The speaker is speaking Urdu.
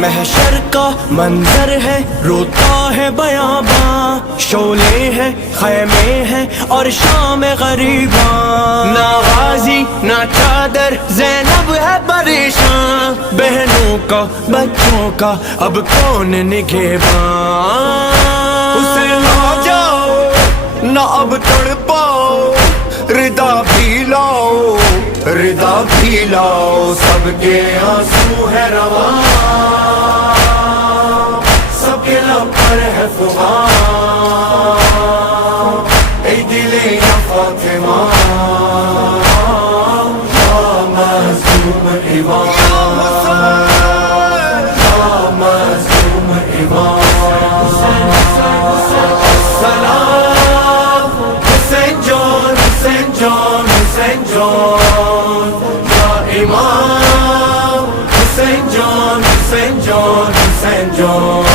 محشر کا منظر ہے روتا ہے بیاباں، شعلے ہیں خیمے ہیں اور شام غریباں، نہ غازی نہ چادر زینب ہے پریشان، بہنوں کا بچوں کا اب کون نگہباں، اسے نہ جاؤ نہ اب تڑپاؤ، ردا بھی لاؤ ردا بھی لاؤ، سب کے آنسو ہے رواں، سب کے لب پر ہے فغاں، اے دل یا فاطمہ یا مظلوم ایمان، یا مظلوم ایمان، سلام حسین جان حسین جان حسین جان یا امام، حسین جان حسین جان حسین جان۔